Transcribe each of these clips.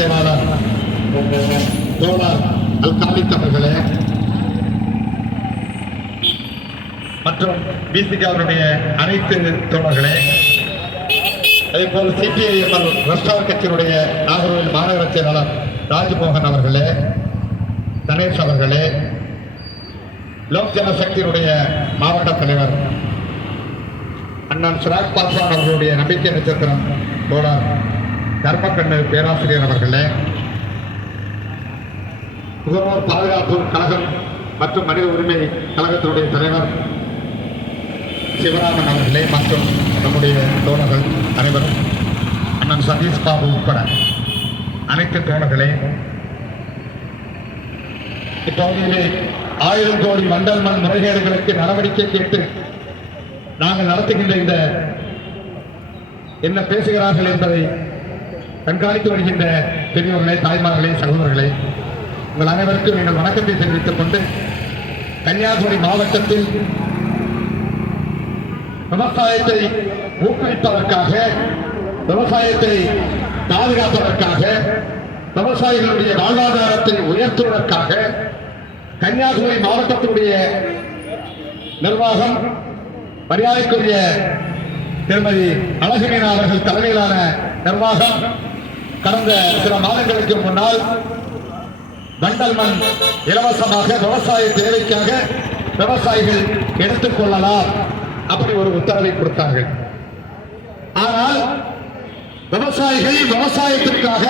செயலாளர் தோழர் அல்காலித் அவர்களே மற்றும் பிசிகாவுடைய அனைத்து தோழர்களே. அதே போல் சிபிஐஎம்எல் ரஷ்டார் கட்சியினுடைய நாகர்கோவில் மாநகர செயலாளர் ராஜ்மோகன் அவர்களே கணேஷ் அவர்களே லோக் ஜனசக்தியினுடைய மாவட்ட தலைவர் அண்ணன் சிராக் பாஸ்வான் அவர்களுடைய நம்பிக்கை நட்சத்திரம் தோழர் தர்மக்கண்ணு பேராசிரியர் அவர்களே முகமூர் பாதுகாப்பு கழகம் மற்றும் மனித உரிமை கழகத்தினுடைய தலைவர் சிவராமன் அவர்களே மற்றும் நம்முடைய தோழர்கள் அனைவரும் அண்ணன் சதீஷ் பாபு உட்பட அனைத்து தோழர்களே. இப்பகுதியிலே ஆயிரம் கோடி மண்டல் மண் முறைகேடுகளுக்கு நடவடிக்கை கேட்டு நாங்கள் நடத்துகின்ற இந்த என்ன பேசுகிறார்கள் என்பதை கண்காணித்து வருகின்ற பெரியவர்களே தாய்மார்களே சகோதரர்களே உங்கள் அனைவருக்கும் எங்கள் வணக்கத்தை தெரிவித்துக் கொண்டு கன்னியாகுமரி மாவட்டத்தில் விவசாயத்தை ஊக்குவிப்பதற்காக விவசாயத்தை பாதுகாப்பதற்காக விவசாயிகளுடைய வாழ்வாதாரத்தை உயர்த்துவதற்காக கன்னியாகுமரி மாவட்டத்தினுடைய நிர்வாகம் மரியாதைக்குரிய திருமதி அழகுமீனா அவர்கள் தலைமையிலான நிர்வாகம் கடந்த சில மாதங்களுக்கு முன்னால் வண்டல் மண் இலவசமாக விவசாய தேவைக்காக விவசாயிகள் எடுத்துக் கொள்ளலாம் அப்படி ஒரு உத்தரவை கொடுத்தார்கள். ஆனால் விவசாயிகள் விவசாயத்திற்காக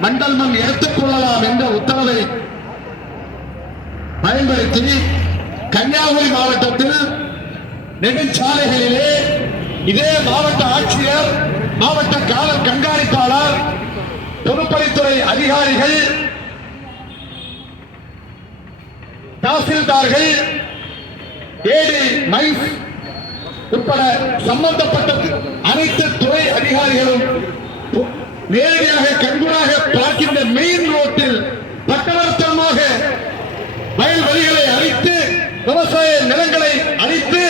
மண்டல் மண் எடுத்துக் கொள்ளலாம் என்ற உத்தரவை பயன்படுத்தி கன்னியாகுமரி மாவட்டத்தில் நெடுஞ்சாலைகளிலே இதே மாவட்ட ஆட்சியர் மாவட்ட காவல் கண்காணிப்பாளர் பொதுப்பணித்துறை அதிகாரிகள் தாசில்தார்கள் ஏடி மைஸ் உட்பட சம்பந்தப்பட்ட அனைத்து துறை அதிகாரிகளும் நேரடியாக கண்கூடாக பார்க்கின்ற மெயின் ரோட்டில் பக்கவர்த்தமாக வயல் வழிகளை அழித்து விவசாய நிலங்களை அழித்து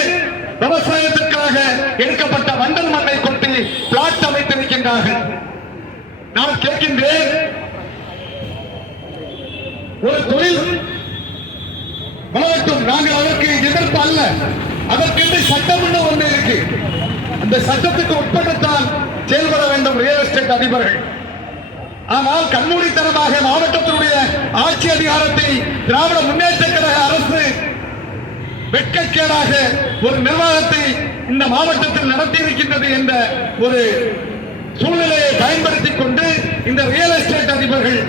விவசாயத்திற்காக எடுக்கப்பட்ட வண்டல் மண்ணை கொட்டி பிளாட் அமைத்திருக்கின்றார்கள். நான் கேட்கின்றேன். ஒரு தொழில் வளரட்டும். நாங்கள் அதற்கு எதிர்ப்பு அல்ல. அதற்கென்று சட்டம் ஒன்று இருக்கு. அந்த சட்டத்துக்கு உட்பட்டுத்தான் செயல்பட வேண்டும் ரியல் எஸ்டேட் அதிபர்கள். ஆனால் கண்மூடித்தனமாக மாவட்டத்தினுடைய ஆட்சி அதிகாரத்தை திராவிட முன்னேற்ற கழக அரசு வெட்கக்கேடாக ஒரு நிர்வாகத்தை இந்த மாவட்டத்தில் நடத்தி இருக்கின்றது என்ற ஒரு சூழ்நிலையை பயன்படுத்திக் கொண்டு இந்த ரியல் எஸ்டேட் அதிபர்கள்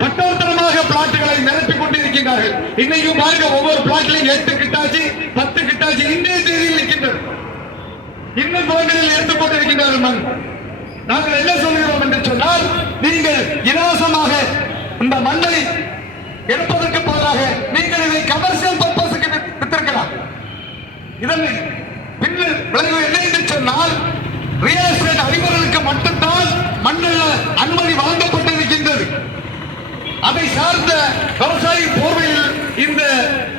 பட்டோத்தரமாக பிளாட்டுகளை நிரப்பிக் கொண்டிருக்கின்றார்கள். இன்னைக்கும் பாருங்க ஒவ்வொரு பிளாட்லையும் எட்டு கிட்டாச்சு பத்து கிட்டாச்சு இன்றைய தேதியில் நிற்கின்றது. இன்னும் புறங்களில் எடுத்துக் கொண்டிருக்கின்றார்கள் மண். நாங்கள் என்ன சொல்கிறோம் என்று சொன்னால் நீங்கள் இலவசமாக இந்த மண்ணை எடுப்பதற்கு பதிலாக நீங்கள் இதை கமர்ஷியல் பர்பஸுக்கு வித்திருக்கலாம். இதன் பின்னர் விளைவு என்ன என்று சொன்னால் ரியல் எஸ்டேட் அதிபர்களுக்கு மட்டும்தான் மண்ணில் அனுமதி வழங்கப்பட்டிருக்கின்றது. அதை சார்ந்த விவசாயி போர்வையில் இந்த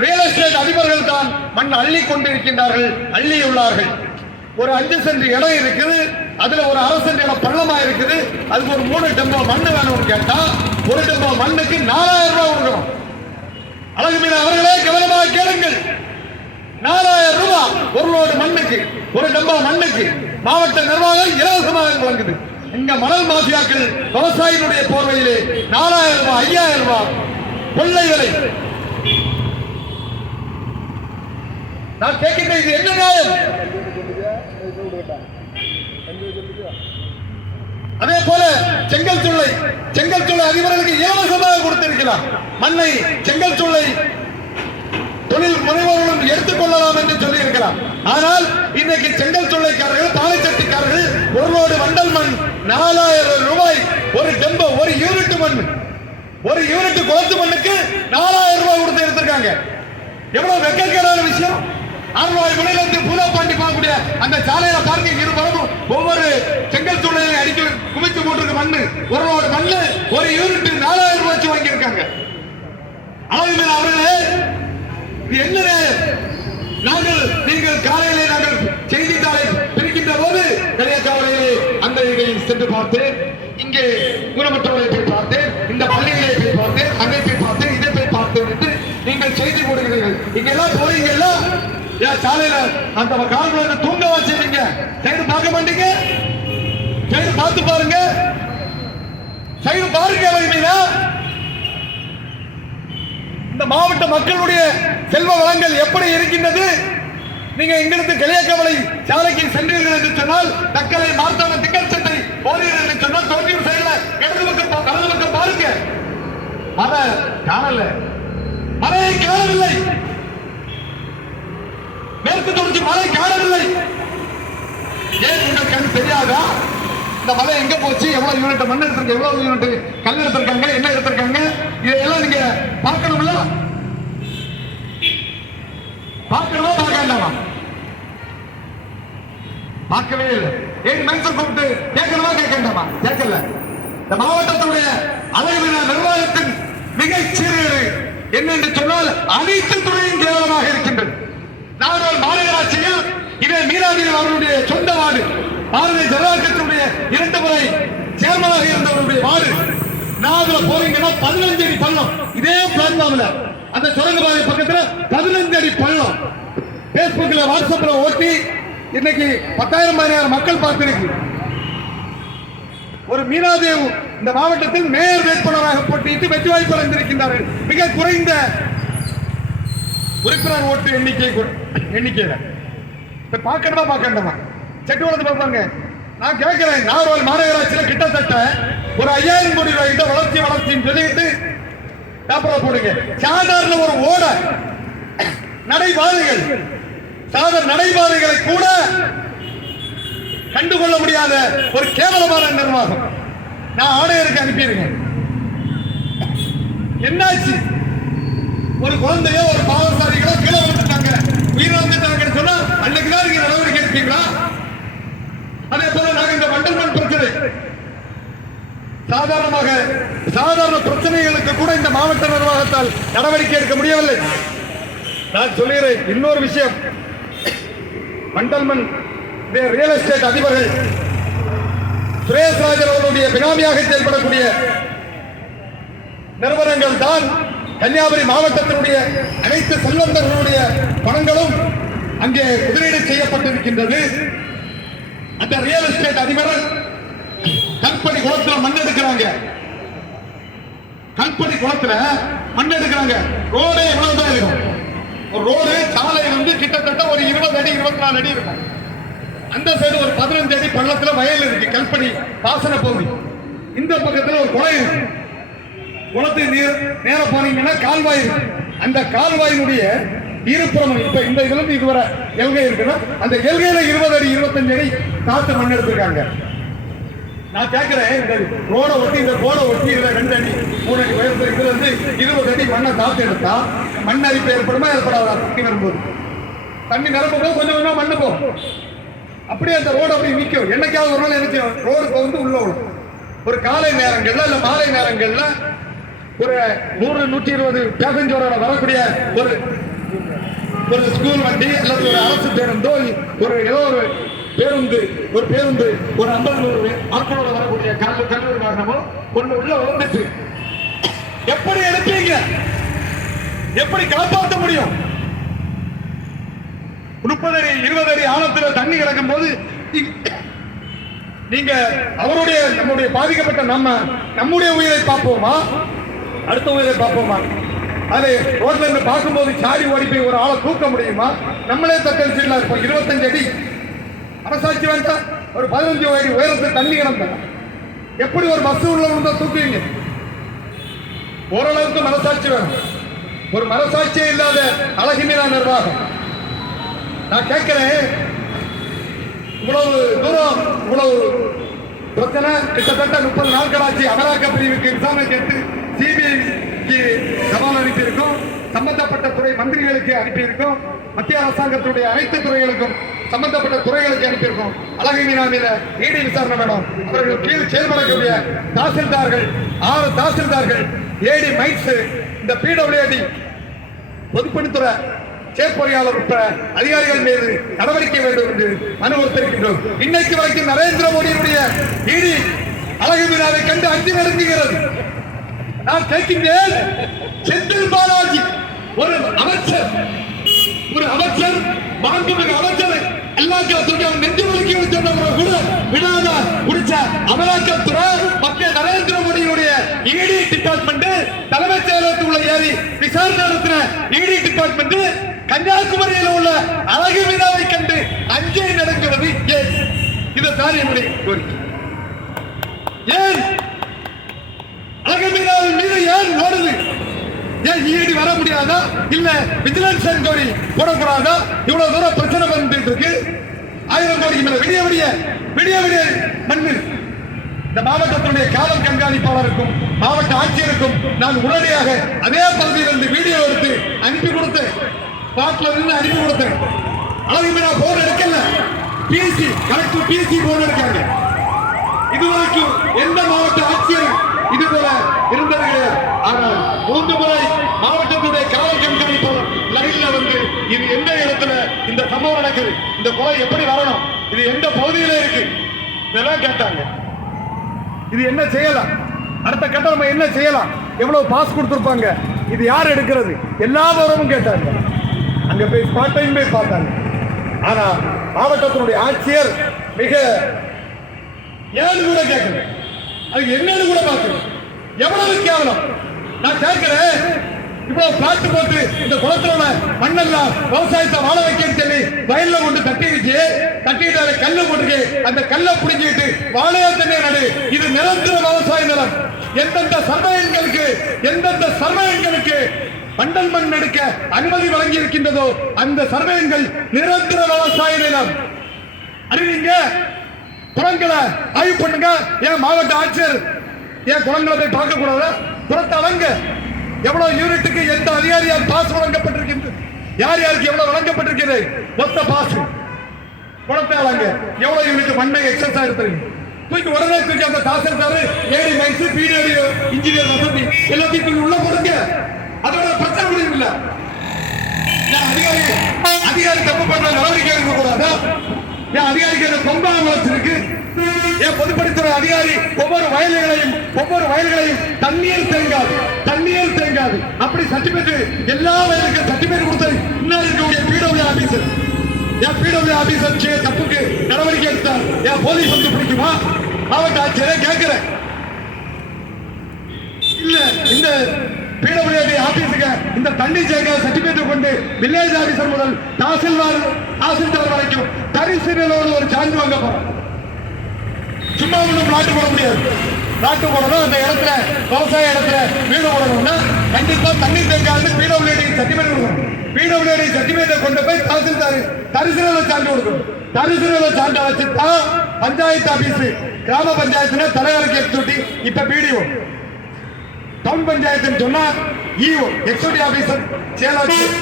ரியல் எஸ்டேட் அதிபர்கள் தான் மண் அள்ளி கொண்டிருக்கின்றார்கள் அள்ளியுள்ளார்கள். ஒரு அஞ்சு சென்ட் இடம் இருக்குது அதுல ஒரு அரை சென்ட் இடம் பள்ளமா இருக்குது அதுக்கு ஒரு மூணு டெம்போ மண்ணு வேணும்னு கேட்டா ஒரு டெம்போ மண்ணுக்கு நாலாயிரம் ரூபாய் கொடுக்கணும். அழகு மீன் அவர்களே கவனமாக கேளுங்கள். நாலாயிரம் ரூபாய் ஒரு லோடு மண்ணுக்கு ஒரு டப்பா மண்ணுக்கு மாவட்ட நிர்வாகம் இலவசமாக வழங்குது. இங்க மணல் மாஃபியாக்கள் விவசாயிகளுடைய போர்வையிலே நாலாயிரம் ரூபாய் ஐயாயிரம் ரூபாய் கொள்ளை விலை. நான் கேட்கின்ற இது என்ன நியாயம்? அதே போல செங்கல் சூளை செங்கல் சூளை அதிபர்களுக்கு இலவசமாக கொடுத்திருக்கிறார். மண்ணை செங்கல் சூளை தொழில் முனைவோர்களும் எடுத்துக்கொள்ளலாம் என்று சொல்லி இருக்கலாம் ஆனால் இன்னைக்கு செங்கல் சூளைக்காரர்கள் பாலைச்சட்டிக்காரர்கள் ஒரு லோடு வண்டல் மண் நாலாயிரம் ரூபாய் ஒரு டெம்போ ஒரு யூனிட் மண் ஒரு யூனிட் கோத்து மண்ணுக்கு நாலாயிரம் ரூபாய் கொடுத்து எடுத்திருக்காங்க. எவ்வளவு வெக்கக்கேடான விஷயம்? அருள்வாய் பூலா பாண்டி பார்க்கக்கூடிய அந்த சாலையில பார்க்கிங் இருபுறமும் ஒவ்வொரு செங்கல் சூளையில அடிக்க குமிச்சு போட்டிருக்க மண்ணு ஒரு லோடு மண்ணு ஒரு யூனிட் நாலாயிரம் ரூபாய் வச்சு வாங்கியிருக்காங்க. அளவுகள் அவர்களே என்ன நாங்கள் நீங்கள் காலையிலே நாங்கள் செய்தித்தாளை பிரிக்கின்ற போது கலியக்காவலையிலே அந்த இடையில் சென்று பார்த்தேன். இங்கே ஊனமுற்றவர்களை போய் பார்த்தேன். இந்த பள்ளிகளை போய் பார்த்தேன். அங்கே போய் பார்த்தேன். இதை போய் பார்த்தேன் என்று நீங்கள் செய்தி போடுகிறீர்கள். இங்கெல்லாம் போறீங்கல்ல ஏன் சாலையில அந்த காலத்துல இருந்து தூங்க வச்சிருங்க சைடு பார்க்க மாட்டீங்க? சைடு பார்த்து பாருங்க. சைடு பாருங்க வலிமையா இந்த மாவட்ட மக்களுடைய செல்வ வளங்கள் எப்படி இருக்கின்றது? நீங்க இங்கிருந்து கிளையக்கவலை சாலைக்கு சென்றீர்கள் என்று சொன்னால் தக்கலை மார்த்தான திங்கள் சட்டை போனீர்கள் என்று சொன்னால் தோல்வியும் செய்யல இடது பக்கம் வலது பக்கம் பாருங்க. மர காணல. மலையை காணவில்லை. மேற்கு தொடர்ச்சி மலை காணவில்லை. ஏன் உங்கள் கண் தெரியாதா? இந்த மலை எங்க போச்சு? எவ்வளவு யூனிட் மண் எடுத்திருக்கு எவ்வளவு யூனிட் கல் எடுத்திருக்காங்க? என்ன எடுத்திருக்காங்க இதெல்லாம் நீங்க பார்க்கணும்ல பார்க்கணுமா பார்க்கலாமா பார்க்கவே இல்லை. ஏன் மென்சன் கூப்பிட்டு கேட்கணுமா கேட்கண்டாமா கேட்கல. இந்த மாவட்டத்துடைய அழகுவின நிர்வாகத்தின் மிகச்சிறு என்னென்று சொன்னால் அனைத்து துறையும் கேவலமாக இருக்கின்றது. நாங்கள் மாநகராட்சியில் இதே மீனாதேவி அவருடைய சொந்த வார்டு பாரதிய ஜனதா கட்சியுடைய இரண்டு முறை சேர்மனாக இருந்தவருடைய வார்டு. நான் போறீங்கன்னா பதினஞ்சு அடி பள்ளம் இதே பிளாட்ஃபார்ம்ல அந்த சுரங்க பாதை பக்கத்துல பதினஞ்சு அடி பள்ளம். பேஸ்புக்ல வாட்ஸ்அப்ல ஓட்டி இன்னைக்கு பத்தாயிரம் பதினாயிரம் மக்கள் பார்த்திருக்கு. ஒரு மீனாதேவ் இந்த மாவட்டத்தில் மேயர் வேட்பாளராக போட்டியிட்டு வெற்றி வாய்ப்பு அடைந்திருக்கின்றார்கள் மிக குறைந்த உறுப்பினர் ஓட்டு எண்ணிக்கை கூட- எண்ணிக்கையில. இப்ப பார்க்கணுமா பார்க்கணுமா? செட்டு வளர்த்து பார்ப்பாங்க நான் கேட்கிறேன் நாகர்கோவில் மாநகராட்சியில கிட்டத்தட்ட ஒரு ஐயாயிரம் கோடி ரூபாய் வளர்ச்சி வளர்ச்சின்னு சொல்லிட்டு பேப்பர்ல போடுங்க. சாதாரண ஒரு ஓட நடைபாதைகள் சாதாரண நடைபாதைகளை கூட கண்டுகொள்ள முடியாத ஒரு கேவலமான நிர்வாகம். நான் ஆணையருக்கு அனுப்பியிருக்கேன் என்னாச்சு? ஒரு குழந்தையோ ஒரு பாவசாலிகளோ கீழே வந்துட்டாங்க உயிரிழந்துட்டாங்கன்னு சொன்னா அன்னைக்குதான் நீங்க நடவடிக்கை எடுப்பீங்களா? அதே போல நாங்க இந்த வண்டல்மண் பிரச்சனை சாதாரணமாக சாதாரண பிரச்சனைகளுக்கு கூட இந்த மாவட்ட நிர்வாகத்தால் நடவடிக்கை எடுக்க முடியவில்லை. நான் சொல்லுகிறேன் இன்னொரு விஷயம். மண்டல்மன் ரியல் எஸ்டேட் அதிபர்கள் சுரேஷ் ராஜன் அவர்களுடைய பினாமியாக செயல்படக்கூடிய நிறுவனங்கள் தான் கன்னியாகுமரி மாவட்டத்தினுடைய அனைத்து செல்வந்தர்களுடைய பணங்களும் அங்கே முதலீடு செய்யப்பட்டிருக்கின்றது. அந்த ரியல் எஸ்டேட் அதிபர்கள் கல்படி குளத்துல மண் எடுக்கிறாங்க. கல்படி குளத்துல மண் எடுக்கிறாங்க. ரோடே இவ்வளவுதான் இருக்கும். ஒரு ரோடு சாலை வந்து கிட்டத்தட்ட ஒரு இருபது அடி இருபத்தி நாலு அடி இருக்கும். அந்த சைடு ஒரு பதினஞ்சு அடி பள்ளத்துல வயல் இருக்கு கல்பனி பாசன பகுதி இந்த பக்கத்துல ஒரு குளம் இருக்கு. குளத்துக்கு நீர் நேர போனீங்கன்னா கால்வாய் இருக்கு. அந்த கால்வாயினுடைய இருபுறமும் இப்ப இந்த இதுல இருந்து இதுவரை எல்கை இருக்குன்னா அந்த எல்கையில இருபது அடி இருபத்தஞ்சு அடி காத்து மண் எடுத்திருக்காங்க. நான் கேட்கிறேன் இந்த ரோட ஒட்டி இந்த ரோட ஒட்டி இதுல ரெண்டு அடி. மூணு அடி உயரத்துல இதுல இருந்து இருபது அடி மண்ணை தாத்து எடுத்தா மண் அரிப்பு ஏற்படுமா ஏற்படாதா? தண்ணி வரும்போது. தண்ணி நிரப்பும் போது கொஞ்சம் கொஞ்சமா மண்ணு போகும். அப்படியே அந்த ரோடு அப்படி நிற்கும். என்னைக்காவது ஒரு நாள் எனக்கு ரோடு வந்து உள்ள விடும் ஒரு காலை நேரங்கள்ல இல்ல மாலை நேரங்கள்ல ஒரு நூறு நூற்றி இருபது பேசஞ்சரோட வரக்கூடிய ஒரு ஒரு ஸ்கூல் வண்டி அல்லது ஒரு அரசு பேருந்தோ ஒரு ஏதோ ஒரு பேருந்து ஒரு பேருந்து ஒரு ஐம்பது நூறு ஆட்களோட வரக்கூடிய கல்வி கல்லூரி வாகனமோ ஒண்ணு உள்ள வந்துச்சு. எப்படி எடுப்பீங்க எப்படி காப்பாற்ற முடியும்? முப்பது அடி இருபது அடி ஆழத்துல தண்ணி கிடக்கும் போது நீங்க அவருடைய நம்முடைய பாதிக்கப்பட்ட நம்ம நம்முடைய உயிரை பார்ப்போமா? அடுத்த உயிரை பார்ப்போமா? அது ரோட்ல இருந்து பார்க்கும்போது சாடி ஓடி போய் ஒரு ஆளை தூக்க முடியுமா? நம்மளே தத்தளிச்சுக்கலாம் இருப்போம் இருபத்தஞ்சு அடி மனசாட்சி வந்தா ஒரு பதினஞ்சு அடி உயரத்தில் தண்ணி கிடந்தா எப்படி ஒரு பஸ் உள்ள இருந்தா தூக்குவீங்க? ஓரளவுக்கு மனசாட்சி வேணும். ஒரு மனசாட்சியே இல்லாத அழகுமீனா நிர்வாகம். நான் கேட்கிறேன் இவ்வளவு தூரம் இவ்வளவு பிரச்சனை கிட்டத்தட்ட முப்பது நாட்களாச்சு அமலாக்க பிரிவுக்கு விசாரணை கேட்டு சிபிஐக்கு சவால் அனுப்பியிருக்கோம். சம்பந்தப்பட்ட துறை மந்திரிகளுக்கு அனுப்பியிருக்கோம். மத்திய அரசாங்கத்துடைய அனைத்து துறைகளுக்கும் சம்பந்தப்பட்ட துறைகளுக்கு அனுப்பியிருக்கோம். அழகை மீனா மீத விசாரணை வேணும். அவர்கள் கீழ் செயல்படக்கூடிய தாசில்தார்கள் ஆறு தாசில்தார்கள் ஏடி மைட்ஸ் இந்த பிடபிள்யூடி பொதுப்பணித்துறை செயற்பொறியாளர் உட்பட அதிகாரிகள் மீது நடவடிக்கை வேண்டும் என்று மனு கொடுத்திருக்கின்றோம். இன்னைக்கு வரைக்கும் நரேந்திர மோடியினுடைய இடி அழகு மீனாவை கண்டு அஞ்சு நடுங்குகிறது நான் கேட்கின்றேன் செந்தில் பாலாஜி ஒரு அமைச்சர் ஒரு அமைச்சர் மாண்புமிகு அமைச்சர் எல்லாத்தையும் நெஞ்சு வலிக்க வச்சிருந்தவங்க கூட விடாத முடிச்ச அமலாக்கத்துறை மத்திய நரேந்திர மோடியுடைய இடி டிபார்ட்மெண்ட் தலைமைச் செயலகத்துக்குள்ள ஏறி விசாரணை நடத்தின இடி டிபார்ட்மெண்ட் கன்னியாகுமரியில் உள்ள அழகு விழாவை கண்டு அஞ்சே நடக்கிறது. ஏன்? இது தான் என்னுடைய கோரிக்கை. ஏன் அழகு மீனாவின் மீது ஏன் ஓடுது ஏன் ஈடி வர முடியாதா? இல்ல விஜிலன்ஸ் என்கொயரி போடக்கூடாதா? இவ்வளவு தூரம் பிரச்சனை வந்துட்டு இருக்கு. ஆயிரம் கோடிக்கு மேல விடிய விடிய விடிய விடிய மண்ணு. இந்த மாவட்டத்தினுடைய காவல் கண்காணிப்பாளருக்கும் மாவட்ட ஆட்சியருக்கும் நான் உடனடியாக அதே பகுதியிலிருந்து வீடியோ எடுத்து அனுப்பி கொடுத்தேன். பாட்டில் இருந்து அனுப்பி கொடுத்தேன். அழகு நான் போன் எடுக்கல. பிசி கலெக்டர் பிசி போன் எடுக்காங்க இதுவரைக்கும் எந்த மாவட்ட ஆட்சியர் இது போல ஆனால் மூன்று முறை மாவட்டத்துடைய காவல் கண்காணிப்பாளர் லைன்ல வந்து இது எந்த இடத்துல இந்த சம்பவம் நடக்குது இந்த கொலை எப்படி வரணும் இது எந்த பகுதியில இருக்கு இதெல்லாம் கேட்டாங்க. இது என்ன செய்யலாம்? அடுத்த கட்டம் நம்ம என்ன செய்யலாம்? எவ்வளவு பாஸ் கொடுத்திருப்பாங்க? இது யார் எடுக்கிறது? எல்லா விவரமும் கேட்டாங்க. அங்க போய் ஸ்பாட்டையும் போய் பார்த்தாங்க. ஆனா மாவட்டத்தினுடைய ஆட்சியர் மிக ஏழு கூட கேட்கல. அது என்னன்னு கூட பார்க்கணும். எவ்வளவு கேவலம். நான் கேட்கிறேன் இவ்வளவு பிளாட் போட்டு இந்த குளத்துல மண்ணெல்லாம் விவசாயத்தை வாழ வைக்கன்னு சொல்லி வயல்ல கொண்டு தட்டி வச்சு தட்டிட்டு அதை கல்லு போட்டுருக்கு. அந்த கல்லை புடிஞ்சுக்கிட்டு வாழையா தண்ணி நடு. இது நிரந்தர விவசாய நிலம். எந்தெந்த சர்வயங்களுக்கு எந்தெந்த சர்வயங்களுக்கு மண்டல் மண் எடுக்க அனுமதி வழங்கி இருக்கின்றதோ அந்த சர்வயங்கள் நிரந்தர விவசாய நிலம். அறிவீங்க? குளங்களை ஆய்வு பண்ணுங்க. ஏன் மாவட்ட ஆட்சியர் ஏன் குளங்களை போய் பார்க்க கூடாது? குளத்தை அளங்க எவ்வளவு யூனிட்டுக்கு எந்த அதிகாரியால் பாஸ் வழங்கப்பட்டிருக்கின்றது யார் யாருக்கு எவ்வளவு வழங்கப்பட்டிருக்கிறது? மொத்த பாஸ். குளத்தை அளங்க எவ்வளவு யூனிட் மண்ணை எக்ஸஸ் ஆயிருப்பீங்க தூக்கி உடனே தூக்கி அந்த தாசில்தார் ஏடி மைன்ஸ் பிடிஓடி இன்ஜினியர் வசதி எல்லாத்தையும் தூக்கி உள்ள போடுங்க அதோட பிரச்சனை முடியும் இல்லை. அதிகாரி அதிகாரி தப்பு பண்ண நடவடிக்கை எடுக்க என் அதிகாரிக்கு அந்த கொம்பாக வச்சிருக்கு ஏன் பொதுப்பணித்துறை அதிகாரி ஒவ்வொரு வயல்களையும் ஒவ்வொரு வயல்களையும் தண்ணீர் தேங்காது தண்ணீர் தேங்காது. அப்படி சர்டிபிகேட் எல்லா வயலுக்கும் சர்டிபிகேட் கொடுத்தது. இன்னும் இருக்கக்கூடிய பிடபிள்யூ ஆபீசர் என் பிடபிள்யூ ஆபீசர் செய்ய தப்புக்கு நடவடிக்கை எடுத்தார். ஏன் போலீஸ் வந்து பிடிக்குமா? மாவட்ட ஆட்சியரை கேட்கிறேன். இல்ல இந்த பிடபிள்யூடி ஆபீஸுக்கு இந்த தண்ணி சேர்க்க சர்டிபிகேட் கொண்டு வில்லேஜ் ஆபீசர் முதல் தாசில்தார் ஆசிரியர் வரைக்கும் தரிசனோடு ஒரு சான்று வாங்க போறோம். சும்மா ஒன்றும் நாட்டு போட முடியாது. நாட்டு போடணும் அந்த இடத்துல விவசாய இடத்துல வீடு போடணும்னா கண்டிப்பா தண்ணி தேங்காது பிடபிள்யூடி சர்டிபிகேட் கொடுக்கணும். பிடபிள்யூடி சர்டிபிகேட்டை கொண்டு போய் தாசில்தார் தரிசனோட சான்று கொடுக்கணும். தரிசனோட சான்றை வச்சு தான் பஞ்சாயத்து ஆபீஸ் கிராம பஞ்சாயத்துல தலைவருக்கு எடுத்துட்டி இப்ப பிடிஓ. டவுன் பஞ்சாயத்துன்னு சொன்னா இஓ எக்ஸோடி ஆபீசர் செயலாளர்.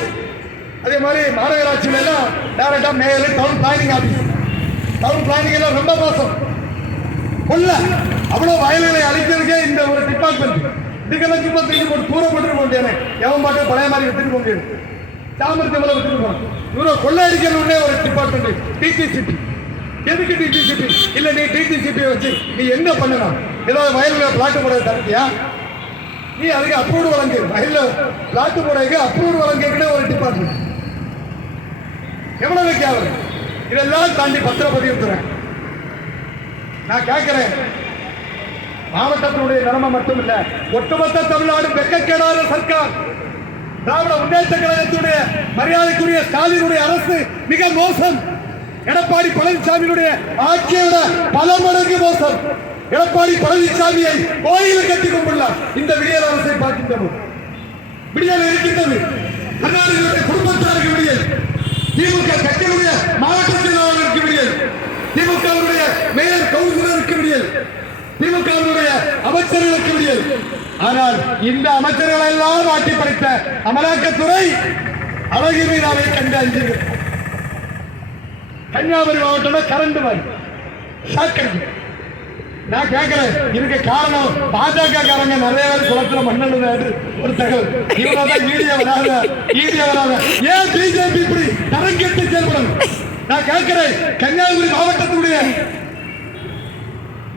அதே மாதிரி மாநகராட்சியில எல்லாம் டைரக்டா mayor town planning office town planning எல்லாம் ரொம்ப மோசம். கொல்ல. அவ்வளோ வயல்களை அழிக்கிறதுக்கே இந்த ஒரு டிபார்ட்மெண்ட் இதுக்கெல்லாம் சும்மா தூக்கி போட்டு தூரம் போட்டுட்டு போக முடியாது எவன் பாட்டு பழைய மாதிரி விட்டுட்டு போக முடியாது. சாமர்த்தியம் எல்லாம் விட்டுட்டு போகணும். இவ்வளவு கொள்ளை அடிக்கணும்னே ஒரு டிபார்ட்மெண்ட் சிட்டி எதுக்கு டிடிசிபி இல்லை நீ டிடிசிபி வச்சு நீ என்ன பண்ணணும்? ஏதாவது வயலில் பிளாட்டு போட தரத்தியா நீ அதுக்கு அப்ரூவ் வழங்கு. வயலில் பிளாட்டு போடுறதுக்கு அப்ரூவ் வழங்கிக்கிட்ட ஒரு டிபார்ட்மெண்ட் எவ்வளவு கேவலம் இதெல்லாம் தாண்டி பத்திரப்பதிவு துறை. நான் கேட்கிறேன். மாவட்டத்தினுடைய நிலைமை மட்டும் இல்ல ஒட்டுமொத்த தமிழ்நாடு வெக்கக்கேடாத சர்க்கார். திராவிட முன்னேற்ற கழகத்துடைய மரியாதைக்குரிய ஸ்டாலினுடைய அரசு மிக மோசம். எடப்பாடி பழனிசாமியினுடைய ஆட்சியோட பல மடங்கு மோசம். எடப்பாடி பழனிசாமியை கோயில் கட்டி கொண்டுள்ளார் இந்த விடியல் அரசை பார்க்கின்ற விடியல் இருக்கின்றது. கருணாநிதியுடைய குடும்பத்தாருக்கு விடியல். திமுக கட்சியினுடைய மாவட்ட செயலாளருக்கு விடியல் திமுகவுடைய மேயர் கவுன்சிலருக்கு விடியல் திமுகவுடைய அமைச்சர்களுக்கு முடியாது. ஆனால் இந்த அமைச்சர்களை எல்லாம் ஆட்சி படைத்த அமலாக்கத்துறை அழகு மீனாவை கண்டு அஞ்சுகிறது. கன்னியாகுமரி மாவட்டம் கரண்டு மாதிரி ஷாக் நான் கேட்கிறேன். இதுக்கு காரணம் பாஜக காரங்க நிறைய பேர் குளத்துல மண்ணெழுதாரு ஒரு தகவல். இவராதான் வீடியோ வராத வீடியோ வராத ஏன் பிஜேபி இப்படி தரங்கெட்டு செயல்படும் நான் கேட்கிறேன். கன்னியாகுமரி மாவட்டத்தினுடைய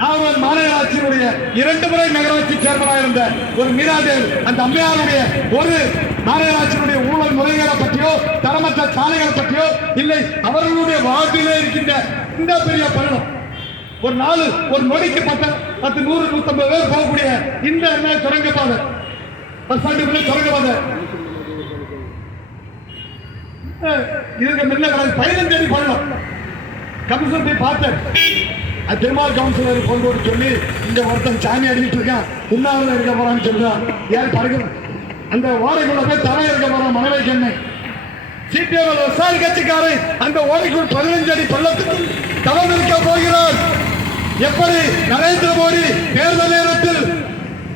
நாகூர் மாநகராட்சியினுடைய இரண்டு முறை நகராட்சி சேர்மனாக இருந்த ஒரு மீராதேவ் அந்த அம்மையாருடைய ஒரு மாநகராட்சியினுடைய ஊழல் முறைகளை பற்றியோ தரமற்ற சாலைகளை பற்றியோ இல்லை அவர்களுடைய வாழ்விலே இருக்கின்ற இந்த பெரிய பள்ளம். ஒரு நாலு ஒரு நொடிக்கு பத்து பத்து நூறு நூத்தம்பது பேர் போகக்கூடிய இந்த என்ன சுரங்கப்பாதை பஸ் ஸ்டாண்டுக்குள்ளே சுரங்கப்பாதை இதுக்கு முன்ன பதினஞ்சு அடி பண்ணலாம் கமிஷன் போய் பார்த்தேன். அது திருமால் கவுன்சிலர் கொண்டு சொல்லி இந்த ஒருத்தன் சாமி அடிக்கிட்டு இருக்கான். உண்ணாவிரதம் இருக்க போறான்னு சொல்றான். யார் படுக்க அந்த ஓடைக்குள்ள போய் தலை இருக்க போறான் மனவை சென்னை சிபிஎம் விசாரி கட்சிக்காரன் அந்த ஓடைக்குள் பதினஞ்சு அடி பள்ளத்துக்கு தவம் இருக்க போகிறார் எப்படி நரேந்திர மோடி தேர்தல் நேரத்தில்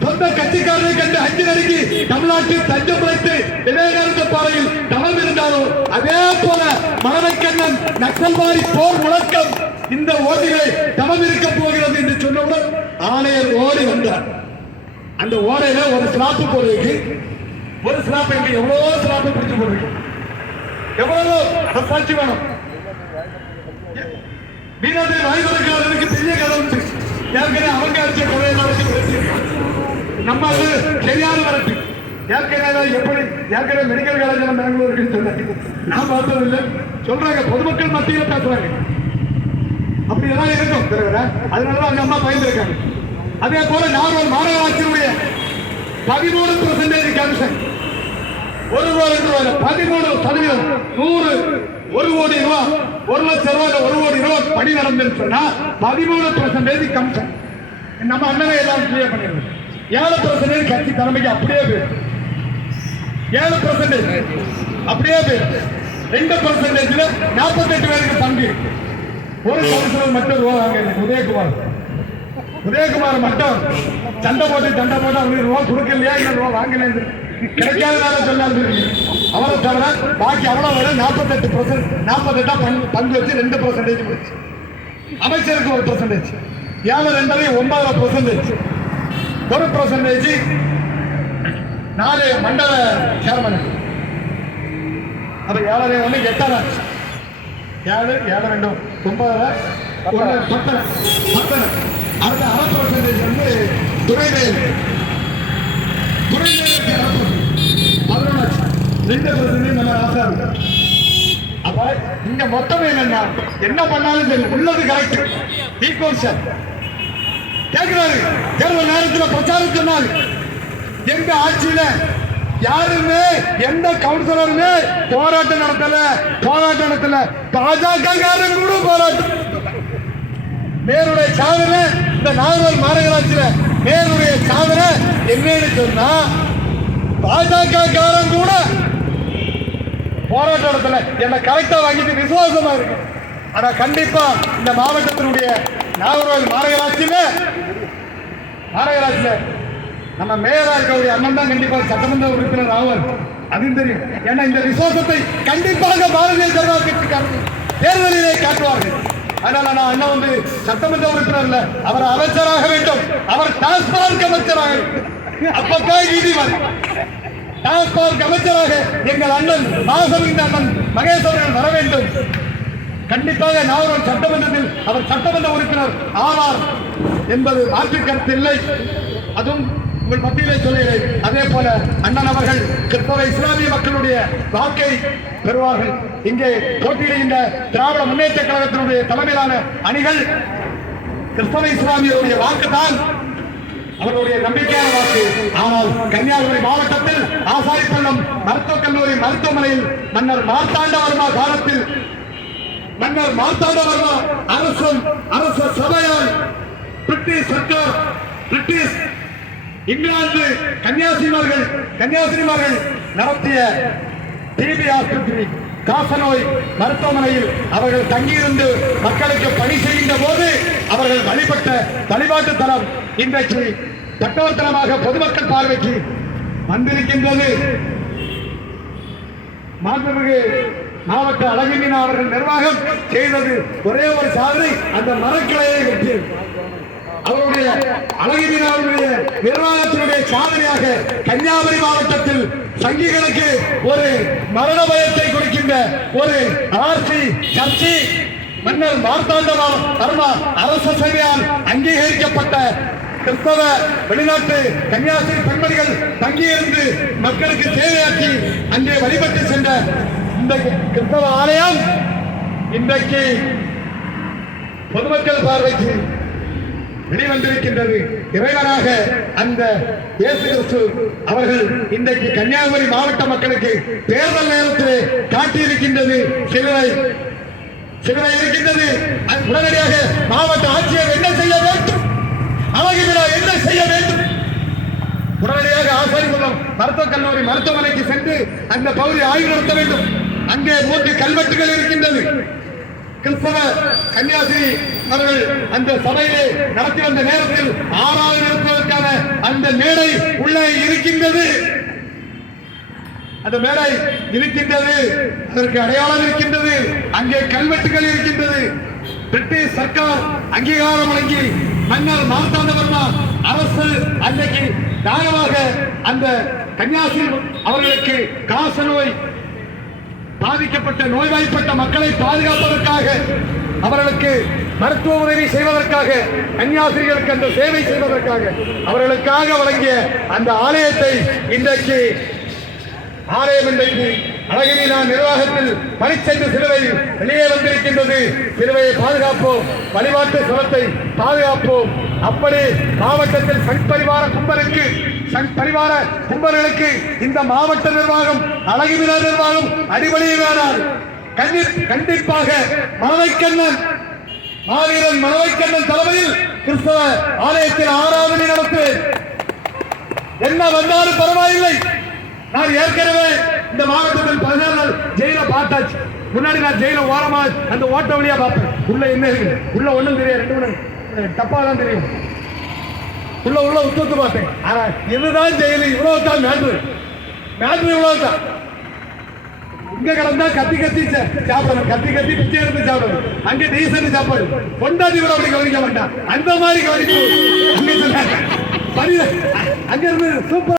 சொந்த கட்சிக்காரரை கண்டு அஞ்சு நடுங்கி தமிழ்நாட்டில் தஞ்சம் வைத்து விவேகானந்த பாறையில் தளம் இருந்தாரோ அதே போல மணவைக்கண்ணன் நக்சல்வாரி போர் முழக்கம் இந்த ஓட்டிலே தவம் இருக்க போகிறது என்று சொன்னவுடன் ஆணையர் ஓடி வந்தார். அந்த ஓடையில ஒரு ஸ்லாப்பு போடுறதுக்கு ஒரு ஸ்லாப் எங்க ஸ்லாப்பு பிடிச்சு போடுவீங்க எவ்வளவு அரசாட்சி வேணும். மீனாட்சி வாய்வதற்காரனுக்கு பெரிய கதை உண்டு. ஏற்கனவே அவங்க அடிச்ச கொலையை நடத்தி நம்ம அது சரியான வரட்டு ஏற்கனவே எப்படி ஏற்கனவே மெடிக்கல் காலேஜில் பெங்களூருக்கு சொன்னாங்க நான் பார்த்ததில்லை. சொல்றாங்க பொதுமக்கள் மத்தியில் பேசுறாங்க. அப்படி எல்லாம் இருக்கும் அதனால அவங்க அம்மா பயந்துருக்காங்க. அதே போல நாகூர் மாநகராட்சியினுடைய பதிமூணு பர்சன்டேஜ் கமிஷன் ஒரு கோடி ரூபாய் பதிமூணு சதவீதம் நூறு ஒரு கோடி ரூபாய் ஒரு லட்சம் ரூபாய் ஒரு கோடி ரூபாய் பணி நடந்துன்னு பதிமூணு பர்சன்டேஜ் கமிஷன் நம்ம அண்ணனை எல்லாம் கிளியர் பண்ணிடுவோம். ஏழு பர்சன்டேஜ் கட்சி தலைமைக்கு அப்படியே போயிடும். ஏழு பர்சன்டேஜ் அப்படியே போயிடும். ரெண்டு பர்சன்டேஜ்ல நாற்பத்தெட்டு பேருக்கு பங்கு. ஒரு கவுன்சிலர் மட்டும் ரூபா வாங்க உதயகுமார். உதயகுமார் மட்டும் சண்டை போட்டு சண்டை போட்டு அவங்களுக்கு ரூபா கொடுக்கலையா? இல்லை ரூபா வாங்கலேன்னு கிடைக்காதனால சொல்லாது அவரை தவிர பாக்கி அவ்வளவு வரும் நாற்பத்தெட்டு பர்சன்ட் நாற்பத்தெட்டா பங்கு பங்கு வச்சு ரெண்டு பர்சன்டேஜ் போச்சு அமைச்சருக்கு ஒரு பர்சன்டேஜ் ஏழு ரெண்டரை ஒன்பதரை பர்சன்டேஜ் ஒரு பர்சன்டேஜ் நாலு மண்டல சேர்மன் அப்ப ஏழரை ஒன்று எட்டரை ஏழு ஏழு ரெண்டு ஒன்பதரை ஒன்று பத்தரை பத்தரை அடுத்த அரை பர்சன்டேஜ் வந்து துறைவேல் துறைவேலுக்கு அரை பதினொன்று ரெண்டு பர்சன்டேஜ் இருக்கு அப்ப இங்க மொத்தம் என்னன்னா என்ன பண்ணாலும் சரி உள்ளது கரெக்ட் ஈக்குவல் சார் கேட்கிறாரு தேர்தல் நேரத்தில் பிரச்சாரம் சொன்னார் எங்க ஆட்சியில யாருமே எந்த கவுன்சிலருமே போராட்டம் நடத்தல போராட்டம் நடத்தல பாஜக காரங்க கூட போராட்டம் மேருடைய சாதனை இந்த நாகர் மாநகராட்சியில மேருடைய சாதனை என்னன்னு சொன்னா பாஜக காரன் கூட போராட்ட இடத்துல என்ன கரெக்டா வாங்கிட்டு விசுவாசமாக இருக்கு. ஆனால் கண்டிப்பாக இந்த மாவட்டத்தினுடைய நாகர்கோவில் மாநகராட்சியில் மாநகராட்சியில் நம்ம மேயராக இருக்கக்கூடிய அண்ணன் தான் கண்டிப்பாக சட்டமன்ற உறுப்பினர் ஆவார். அதுவும் தெரியும். ஏன்னா இந்த விசுவாசத்தை கண்டிப்பாக பாரதிய ஜனதா கட்சிக்காரர்கள் தேர்தலிலே காட்டுவார்கள். அதனால நான் அண்ணன் வந்து சட்டமன்ற உறுப்பினர் இல்லை அவர் அமைச்சராக வேண்டும். அவர் டாஸ்மாக அமைச்சராக அப்பதான் நீதிமன்றம். வரும் அமைச்சராக எங்கள் அண்ணன் மாசமிந்த அண்ணன் மகேஸ்வரன் வர வேண்டும். கண்டிப்பாக நாகூர் சட்டமன்றத்தில் அவர் சட்டமன்ற உறுப்பினர் ஆவார் என்பது மாற்று கருத்து இல்லை. அதுவும் உங்கள் மத்தியிலே சொல்கிறேன் அதே போல அண்ணன் அவர்கள் கிறிஸ்தவ இஸ்லாமிய மக்களுடைய வாக்கை பெறுவார்கள். இங்கே போட்டியிடுகின்ற திராவிட முன்னேற்ற கழகத்தினுடைய தலைமையிலான அணிகள் கிறிஸ்தவ இஸ்லாமியருடைய வாக்குதான். அவர்களுடைய நம்பிக்கையான வாக்கு. ஆனால் கன்னியாகுமரி மாவட்டத்தில் ஆசாரிப்பள்ளம் மருத்துவக் கல்லூரி மருத்துவமனையில் மன்னர் மார்த்தாண்டவர்மா காலத்தில் மன்னர் மார்த்தாண்டவர்மா அரசு அரசு சபையால் பிரிட்டிஷ் சர்க்கார் பிரிட்டிஷ் இங்கிலாந்து கன்னியாசிரிமார்கள் கன்னியாசிரிமார்கள் நடத்திய டிபி ஆஸ்பத்திரி காசநோய் மருத்துவமனையில் அவர்கள் தங்கியிருந்து மக்களுக்கு பணி செய்கின்ற போது அவர்கள் வழிபட்ட வழிபாட்டு தலம் இன்றைக்கு தட்டவர்த்தனமாக பொதுமக்கள் பார்வைக்கு வந்திருக்கின்றது. மாண்புமிகு மாவட்ட அழகின் அவர்கள் நிர்வாகம் செய்தது ஒரே ஒரு சாதனை அந்த மரக்கிளையை வெற்றி அவருடைய நம்முடைய நிர்வாகத்தினுடைய சாதனையாக கன்னியாகுமரி மாவட்டத்தில் சங்கிகளுக்கு ஒரு மரண பயத்தை கொடுக்கின்ற ஒரு ஆர்சி சர்ச்சி மன்னர் மார்த்தாண்டவர் வர்மா அரச சேவையால் அங்கீகரிக்கப்பட்ட கிறிஸ்தவ வெளிநாட்டு கன்னியாசிரி பெண்மணிகள் தங்கியிருந்து மக்களுக்கு சேவையாற்றி அங்கே வழிபட்டு சென்ற இந்த கிறிஸ்தவ ஆலயம் இன்றைக்கு பொதுமக்கள் பார்வைக்கு வெளிவந்திருக்கின்றது. இறைவனாக அந்த இயேசு கிறிஸ்து அவர்கள் இன்றைக்கு கன்னியாகுமரி மாவட்ட மக்களுக்கு தேர்தல் நேரத்திலே காட்டியிருக்கின்றது. சிலுவை சிலுவை இருக்கின்றது. உடனடியாக மாவட்ட ஆட்சியர் என்ன செய்ய வேண்டும்? அழகு விழா என்ன செய்ய வேண்டும்? உடனடியாக ஆசாரிகுளம் மருத்துவக் கல்லூரி மருத்துவமனைக்கு சென்று அந்த பகுதி ஆய்வு நடத்த வேண்டும். அங்கே மூன்று கல்வெட்டுகள் இருக்கின்றது. கிறிஸ்தவ கன்னியாசிரி அவர்கள் அந்த சபையிலே நடத்தி வந்த நேரத்தில் ஆறாவது நடத்துவதற்கான அந்த மேடை உள்ளே இருக்கின்றது. அந்த மேடை இருக்கின்றது. அதற்கு அடையாளம் இருக்கின்றது. அங்கே கல்வெட்டுகள் இருக்கின்றது. பிரிட்டிஷ் சர்க்கார் அங்கீகாரம் வழங்கி மன்னர் மார்த்தாண்டவர்மா அரசு அன்னைக்கு நியாயமாக அந்த கன்னியாசி அவர்களுக்கு காச நோய் பாதிக்கப்பட்ட நோய்வாய்ப்பட்ட மக்களை பாதுகாப்பதற்காக அவர்களுக்கு மருத்துவ உதவி செய்வதற்காக கன்னியாசிரியர்களுக்கு அந்த சேவை செய்வதற்காக அவர்களுக்காக வழங்கிய அந்த ஆலயத்தை இன்றைக்கு ஆலயம் இன்றைக்கு அழகிரினா நிர்வாகத்தில் பணிச்சென்ற சிலுவை வெளியே வந்திருக்கின்றது. சிலுவையை பாதுகாப்போம். வழிபாட்டு சுரத்தை பாதுகாப்போம். அப்படி மாவட்டத்தில் சங் பரிவார கும்பலுக்கு சங் பரிவார கும்பர்களுக்கு இந்த மாவட்ட நிர்வாகம் அழகிரினா நிர்வாகம் அடிபணியினார் கண்டிப்பாக மனவைக்கண்ணன் மாவீரன் மனவைக்கண்ணன் தலைமையில் கிறிஸ்தவ ஆலயத்தில் ஆராதனை நடத்துவேன் என்ன வந்தாலும் பரவாயில்லை. நான் ஏற்கனவே இந்த மாவட்டத்தில் பதினாறு நாள் ஜெயில பார்த்தாச்சு. முன்னாடி நான் ஜெயில ஓரமா அந்த ஓட்ட வழியா பார்ப்பேன். உள்ள என்ன இருக்கு உள்ள ஒண்ணும் தெரியாது. ரெண்டு மணி டப்பா தான் தெரியும். உள்ள உள்ள உத்து பார்த்தேன் ஆனா இதுதான் ஜெயிலு இவ்வளவு தான் மேட்ரு மேட்ரு இவ்வளவு தான் இங்க கிடந்தா கத்தி கத்தி சாப்பிடணும். கத்தி கத்தி பிச்சை எடுத்து சாப்பிடணும். அங்க டீசன்ட் சாப்பாடு. கொண்டாடி கூட அப்படி கவனிக்க மாட்டான் அந்த மாதிரி கவனிக்கும் அங்க இருந்து சூப்பர்